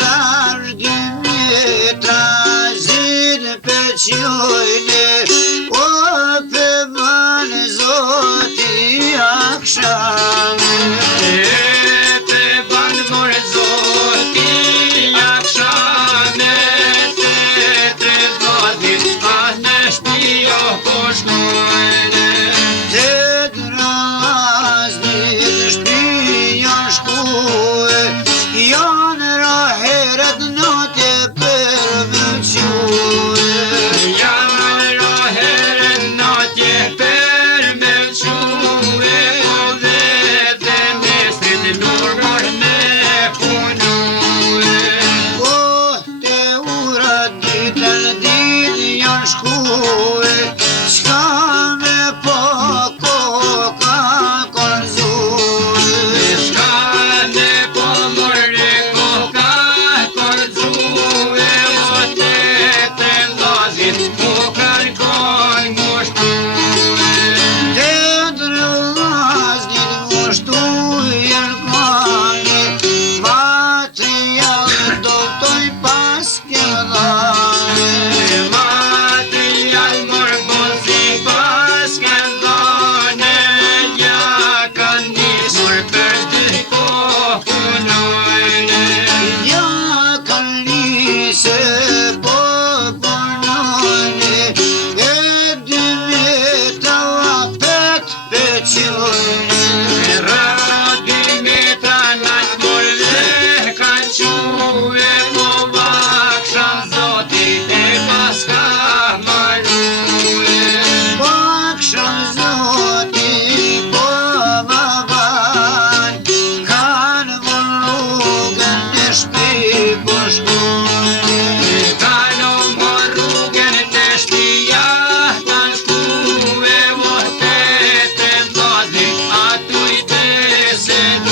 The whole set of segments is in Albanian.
Rardi mjetra qojnë, o pëman zoti akshame. Pëman mor zoti akshame, se tre vllazit anë shtëpia po shkojnë. Te vllazit shtëpia shkojnë, janë raheret note për më qujnë. Janë raheret note për më qujnë, po dhe mesrit nuror me punujnë. O te urat ditën ditë janë shkujnë, qka me po koka konzujnë. Shka me po morë koka konzujnë, o te vllazit po kërkojnë mushtujnë. Te vllazit mushtujnë kani, material do toj pas këllane. Material mor bozi pas këllane, ja kanë nisur për dy ko punojnë. Ja kanë nise po punojnë, e dy meta vapet peqojnë. Radi meta natë morë kanë quë, po vaksham zoti e pas ka marrujë. Paksham zoti po më ban, kanë vën rrugën në shpi po shkojnë. Kanë mor rrugën të shtëpia kanë shkuë, o te vllazit atu i bisedujnë.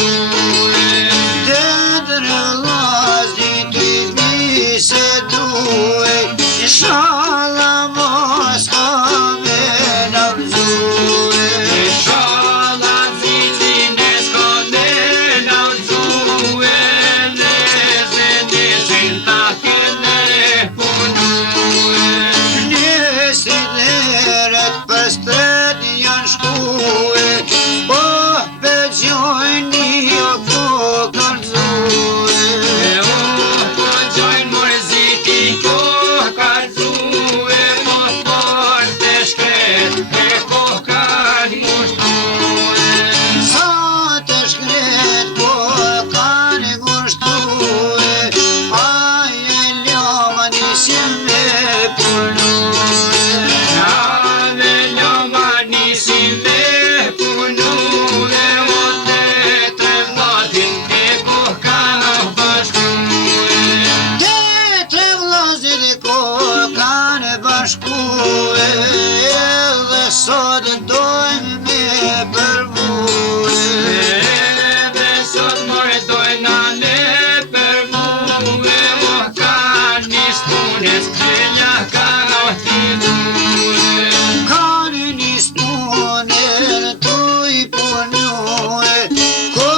Te vllazit i bisedujnë, inshallah mos kome në vëzujnë. Inshallah zitin e s'kone në rëzue, nesin ta kene punue. Nesit heret pas tret janë shkue, po pëgjojnë jo po kërdzue. O po gjojnë morziti ko kërdzue, po fort të shkret e ko kanë mushtue. Sa të shkret po kanë ngushtue, aje ljoma nisim me punue. Ave ljoma nisim me punue, o te tre vllazit e ko kanë bashkue. Te tre vllazit e ko kanë bashkue, edhe sot dojmë me përvue. Edhe sot more dojna me përvue, o kanë nis punës, qëllja kanë ohtidue. Kanë nis punën tu i punue, ko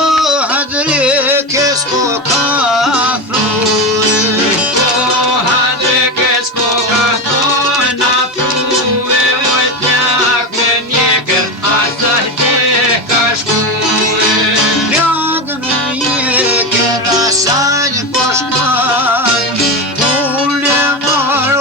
hadrekes ko ka frue. Koha drekes koha tona frue, o t'jak me mjekër asaj te ka shkue. Pjak me mjekër asaj po shkan, punë mor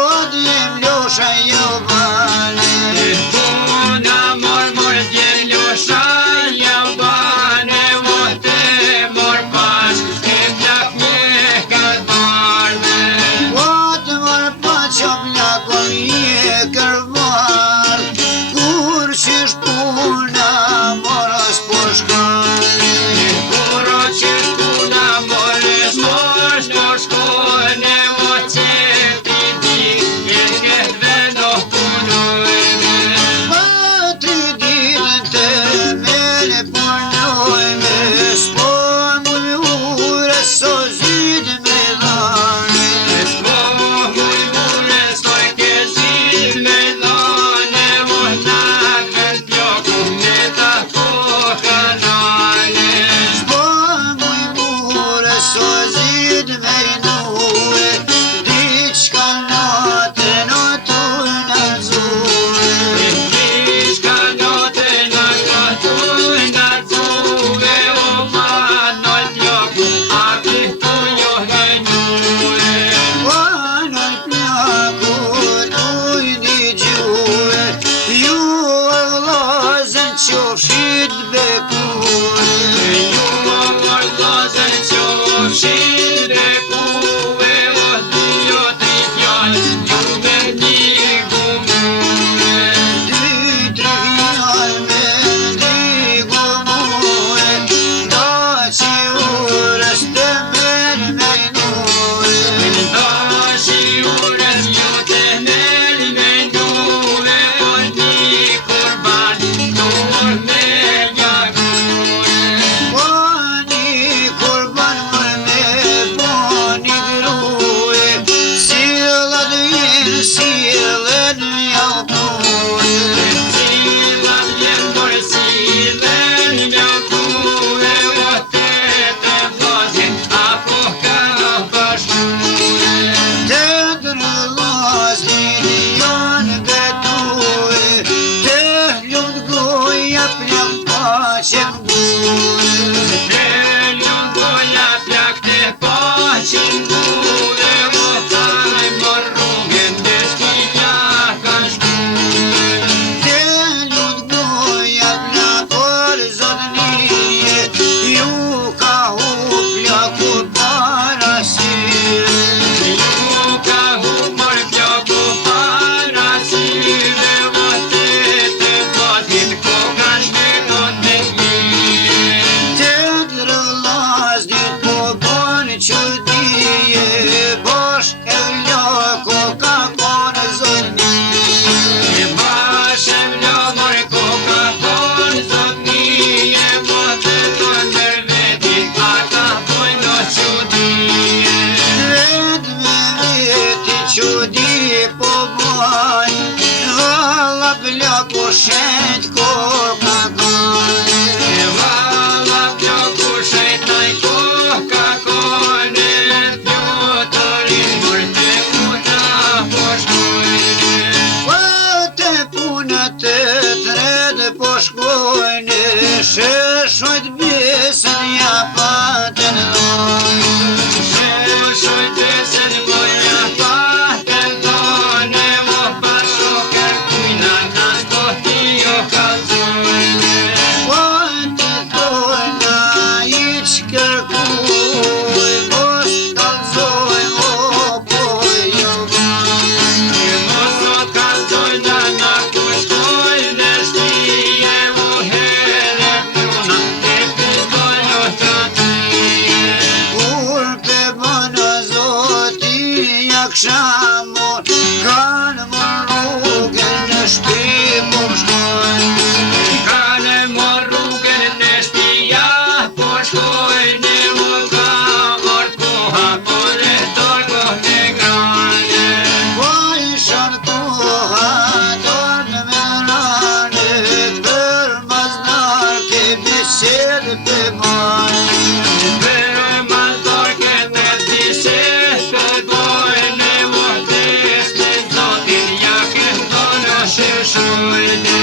çudi po boj, valla plaku shet kur ka gone. Valla plaku shet naj kur ka gone, fjotorin mërte puta po shkojnë. Po te punët e tred po shkojnë, sheshojt besën ja patën dojnë. Sheshojt besën goja patën dojnë, mo pasho kërkujna nas do t'jo kalzojnë. Po të thojna i që kërkuj, mos kalzoj o pojo vajnë. Mosot kalzojna na ku shkojnë, shtije u here puna, e pizdojo të tyje. Kur pe bënë zoti jakshamon, kanë më rrugën në shpi po shkojnë. Kanë më rrugën në shtija po shkojnë, u ka orë koha po rehtor kohë e grane. Po i shartoha dorë me rane, për maznar ke bisedë pe bajnë. Për mazdor këtë bisedë për bojnë, u tes në zotin ja këtonë shëshojnë.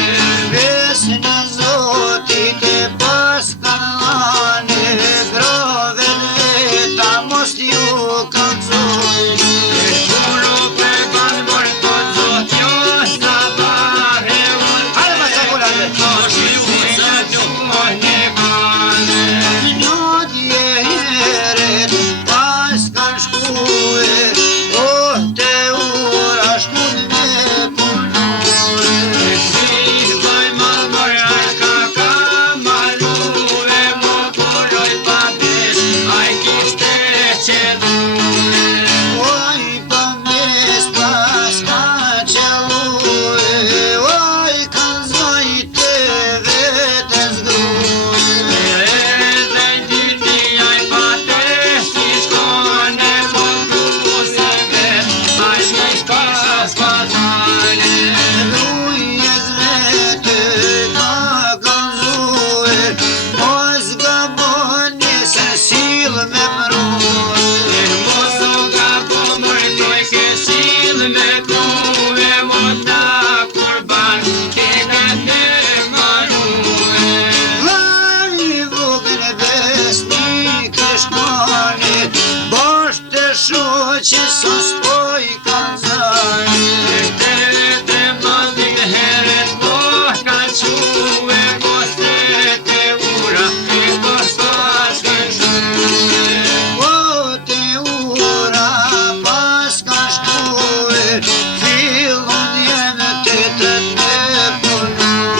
Besën e zotit e pas kanane, grove veta mos ju kalzojnë. Kuro për banë mërë të zot jo sa bare, Hajde ma sa kulane. Njotje heret pas kan shkue, oh te ura shkun me punue. Oj pa mes pas ka qelue, oj kalzoj te vetës grue. Rujës vete ka kalzue, mos gaboni se sil me mrue. Vaj vogën besnik e shkoni, bosh të shoqi sos poj kalzani. O te ura pas ka shkue, fillon jenë të të me punue.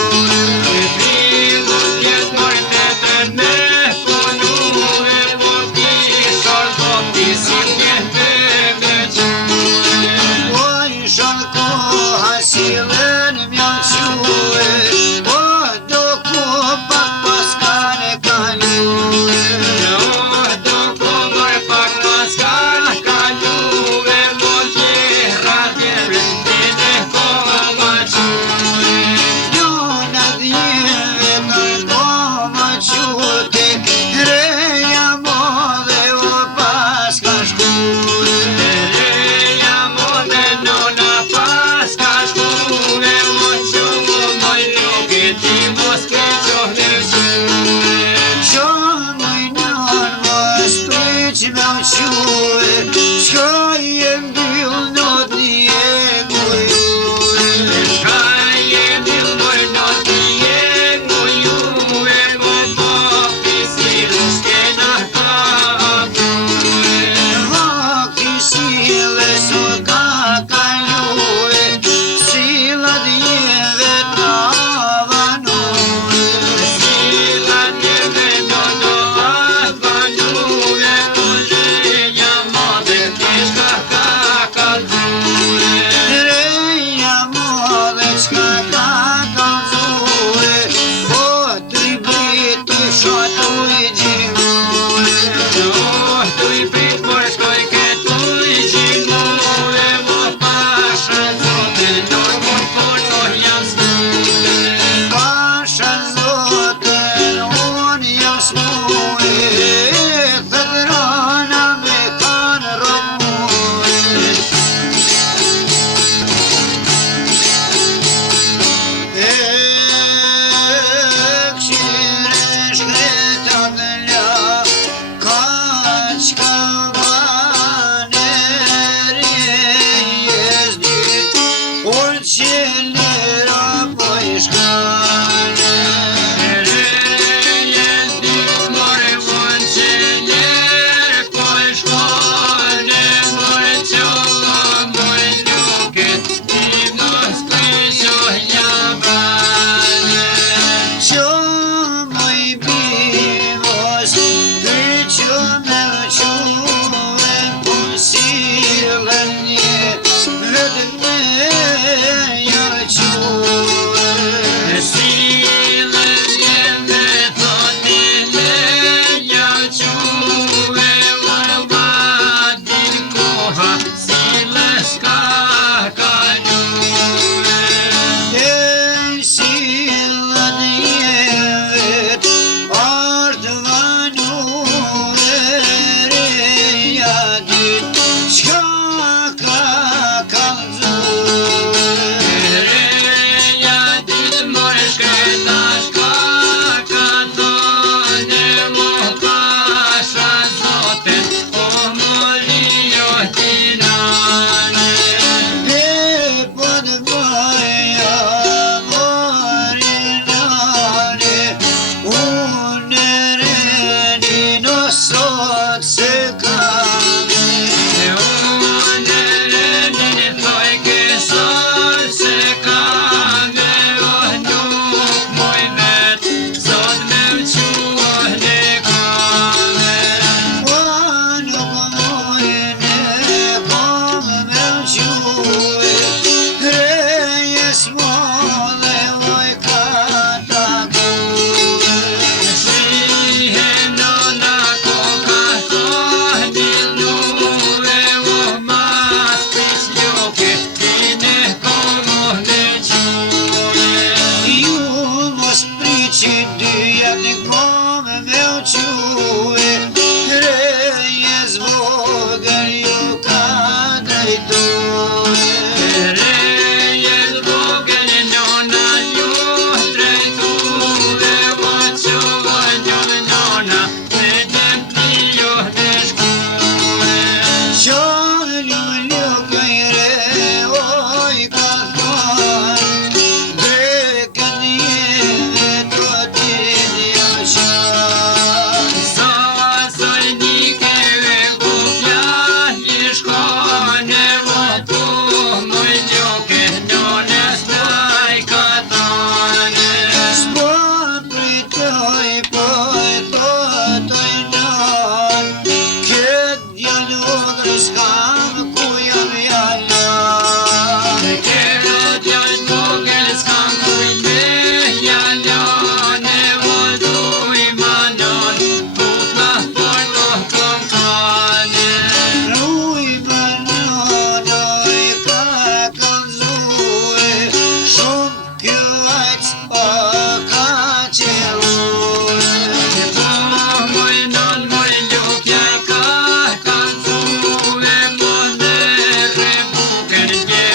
rrugën